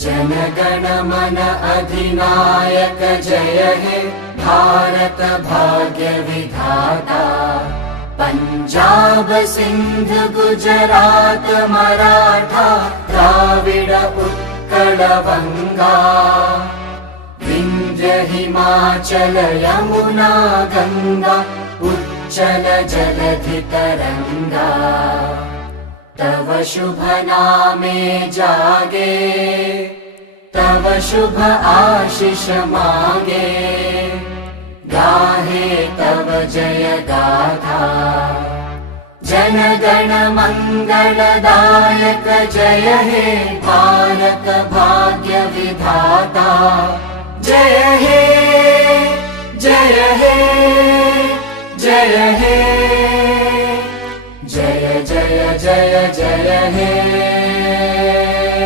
जनगण मन अधिनायक जय हे भारत भाग्य विधाता। पंजाब सिंध गुजरात मराठा द्राविड उत्कल बंगा। विंध्य हिमाचल यमुना गंगा उच्चल जलधि तरंगा। तव शुभ नामे जागे तव शुभ आशीष मांगे। गाहे तव जय गाथा जनगण मंगलदायक जय हे भारत भाग्य विधाता। जय हे जय हे जय हे जय जय जय जय हे।